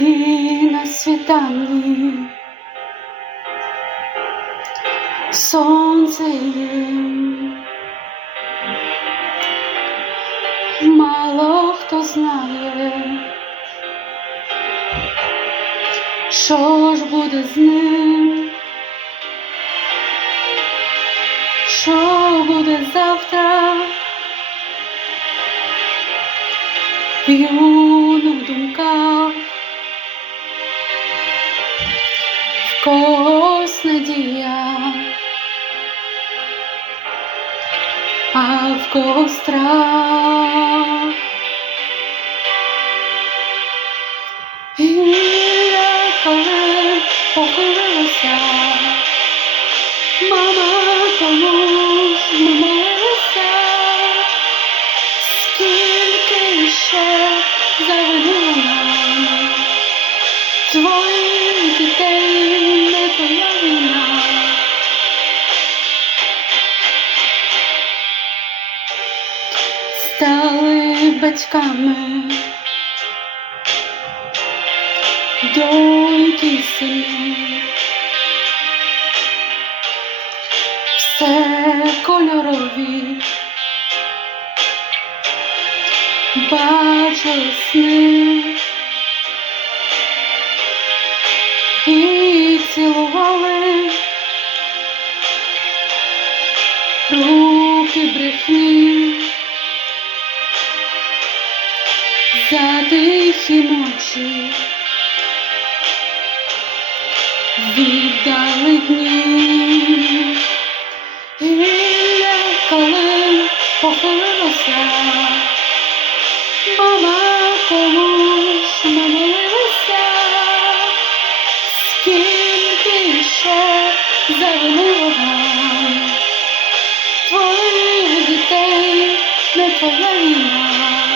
На світанні. Сонце є, мало хто знає, що ж буде з ним, що буде завтра. В юних когось надія, а в когось страх. І я коли похилилася, мама тому Стали батьками, доньки сини, все кольорові, бачили сни. Цілували. Руки брехні. За тихі ночі віддали дні, і я коли похилилася, мама комусь молилася, скільки ще завинила нам? Твоїх дітей не твоя.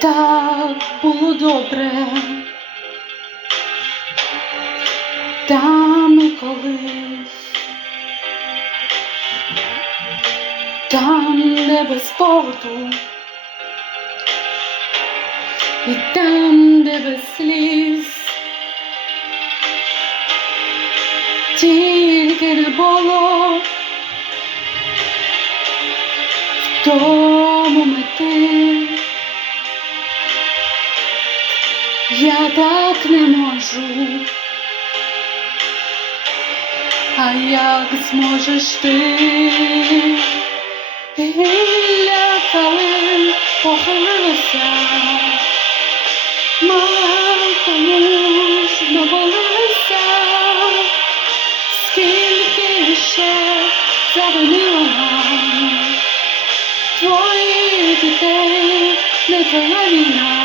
Так було добре. Там і колись, там, де без поводу, і там, де без сліз, тільки не було в тому мети. Я так не можу, а як зможеш ти? Ілля калин похилилася, мала комусь навалилася, скільки ще завинила нам твоїх дітей, не твоя війна.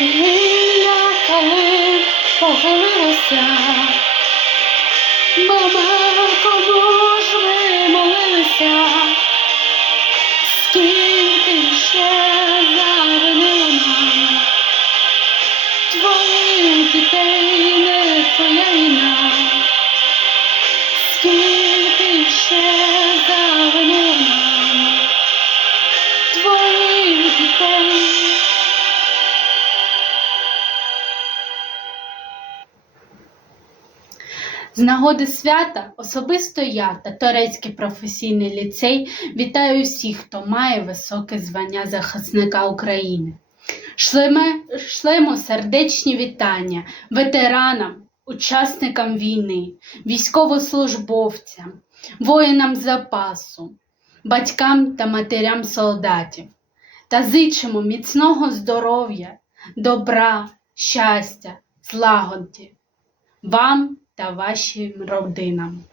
Гілля коли похилилася, мама, кому ж ви молилися, З нагоди свята особисто я та Торецький професійний ліцей вітаю всіх, хто має високе звання захисника України. Шлеме, шлемо сердечні вітання ветеранам, учасникам війни, військовослужбовцям, воїнам запасу, батькам та матерям солдатів та зичимо міцного здоров'я, добра, щастя, злагоді вам та вашим родинам.